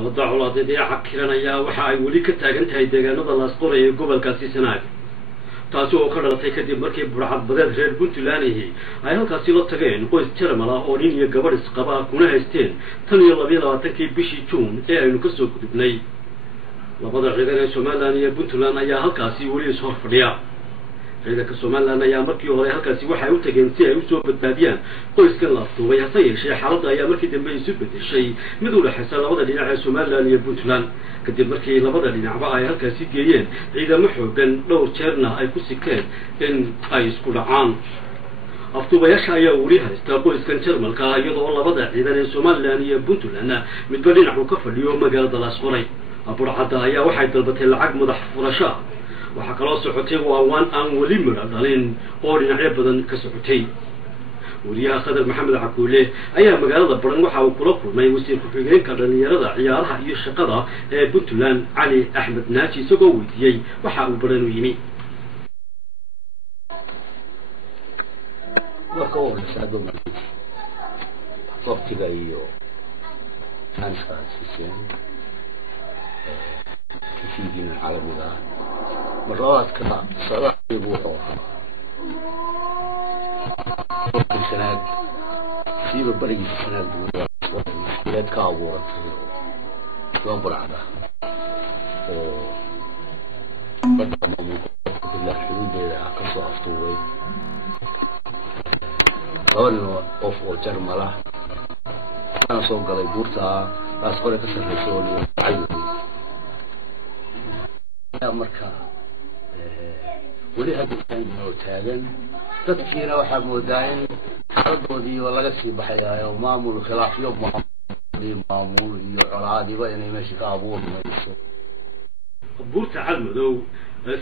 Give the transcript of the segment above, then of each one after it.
xaaladda colaadeed ee cakiran ayaa waxa ay weli ka taagan tahay deegaanada laasqoray ee gobolkaasi Sanaag taasi oo ka dhalatay kadib markii burcad badeed reer Puntland ay halkaasi la tageen qoys Jarmal ah oo nin iyo gabadh isqaba kuna haysteen tan iyo 22kii bishii Juun ee aynu ka soo gudubnay labada ciidan ee Soomaaliland iyo Puntland ayaa halkaasi weli soo fadhiya ciidanka Soomaaliland ayaa markii hore halkaasi waxay u tageen si ay u soo badbaadiyaan qoyskan la afduubay hase yeeshee xaaladda ayaa markii dambe isu bedeshay mid u dhaxaysa labada dhinac ee Soomaaliland iyo Puntland kadib markii labada dhinacba ay halkaasi geeyeen ciidamo xoogan dhowr jeerna ay ku sikeen in ay isku dhacaan afduubayaasha ayaa weli haysta qoyskan Jarmalka iyadoo labada ciidan ee Soomaaliland iyo Puntland midba dhinac uu ka fadhiyo magaalada Laasqoray burcadda ayaa waxay dalbatay lacag madax furasho waxa kaloo socotay waan aan weli midho dhalin oo dhinacyo badan ka socotay wariyaha Khadar Maxamed Cakuule ayaa magaalada Baran waxa uu kula kulmay wasiir ku-xigeenka dhalinyarada ciyaaraha iyo shaqada ee Puntland Cali Axmed Naaji isagoo weydiiyay waxa uu Baran u yimi waqtiga iyo transfersiseen كثيرين على مدار مرات كذا صلاة يبوحوها وقت السناد سيب بريج السناد مشكلات كعبورة يوم برعبة وبدأ ممكن بالله حدود عكسوا أفطوي غالوا أفو جرملة أنا صوب قلي بورتا أسقول كسر رسولي عيوني marka wali hadii oo taagan dadkiina waxa moodaa in xaladoodii laga sii baxayo maamul khilaafyo maamul iyo colaadiba inay meesha ka abuurmayso buurta calmadow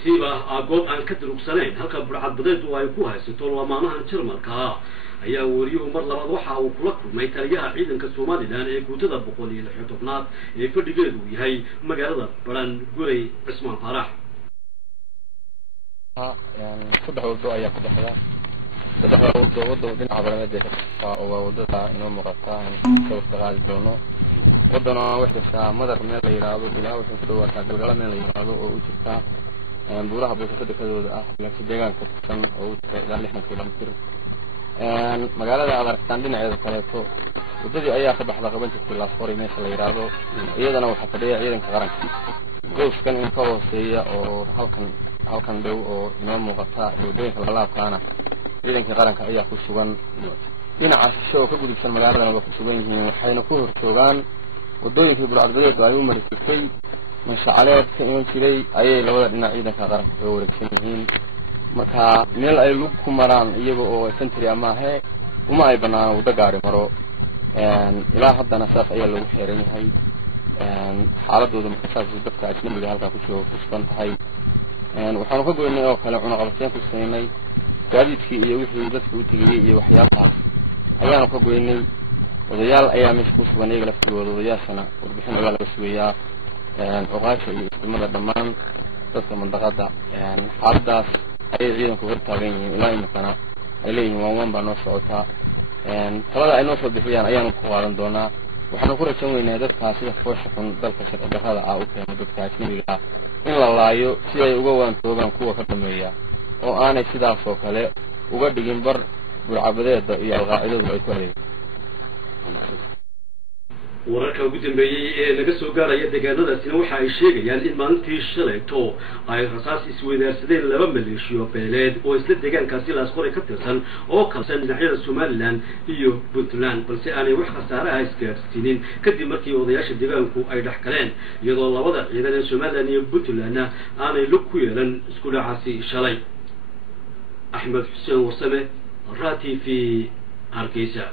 siiba aqoon aan ka durugsanayn halka burcad badeed oo ay ku haysato lamaanahan Jarmalka ayaa wariyuhu mar labaad waxa uu kula kulmay taliyaha ciidanka Soomaaliland ee guutada 116aad ee fadhigeedu yahay magaalada Baran Guray Cismaan Farax saddex wado ayaa ku baxda saddex wado dhinaca barameed oo wadada inoo muuqata soo qaadi doono wadana waxda madar meel la yiraahdo ilaa wuxuu ku dhawaataa galgala meel la yiraahdo oo u jirta buuraha boqortooyada ah laakiin deegaanka tan oo u jirta ilaa 60 kilomitir magaalada adartan dhinaceeda kaleeto wadadii ayaa ka baxda qabantii Laasqoray meesha la yiraahdo iyadana waxa fadhiya ciidanka qaranka gooskan in ka hooseeya oo halkan dhow oo inoo muuqata wadooyinka laabkaana ciidanka qaranka ayaa ku sugan dhinaca shisho ka gudubsan magaalada oo ku sugan yihiin waxayna ku horjoogaan wadooyinka burcadbadeed ay u marisay mashacaleed ka iman jiray ayay labada dhinac ciidanka qaranka ka wareegsan yihiin marka meel ay lug ku maraan iyaga oo sentry ama uma ay banaan wada gaari maro ilaa haddana saas ayaa lagu xeeran yahay xaaladooda markaas dadka ajnabiga halka ku sugan tahay waxaanu ka goynay oo kale cunaqabateen ku sameynay gaadiidkii iyo wixii dadku u tagayay iyo waxyaabahaas ayaanu ka goynay odayaal ayaa meesha ku sugan iyaga laftooda odayaashana warbixin ayaa laga sugayaa oqaasha iyo ismada dhammaan dadka mandaqada xaaladaas ay ciidanku hortaagan yihiin ilaa imikana ay leeyihiin waan baa noo socotaa talada ay noo soo bixiyaan ayaanu ku qaadan doonaa waxaanu ku rajaynaynaa dadka sida foosha xun dalka sharci darrada ah u keenay dadka ajnabiga in la laayo si ay uga waantoogaan kuwa ka dhameeya oo aanay sidaas oo kale uga dhigin bar burcabadeeda iyo alqaacidadu ay ku adeegto wararka ugu dambeeyay ee laga soo gaaraya deegaanadaasina waxa ay sheegayaan in maalintii shalayto ay rasaas isweydaarsadeen laba maleeshiyo beeleed oo isla deegaankaasi Laasqoray ka tirsan oo kalsan dhinacyada Soomaaliland iyo Puntland balse aanay wax khasaare ah isgaarsiinin kadib markii odayaasha deegaanku ay dhaxgaleen iyadoo labada ciidan ee Soomaaliland iyo Puntland aanay lug ku yeelan isku dhacaasi shalay Axmed Xuseen Warsame RTV Hargeysa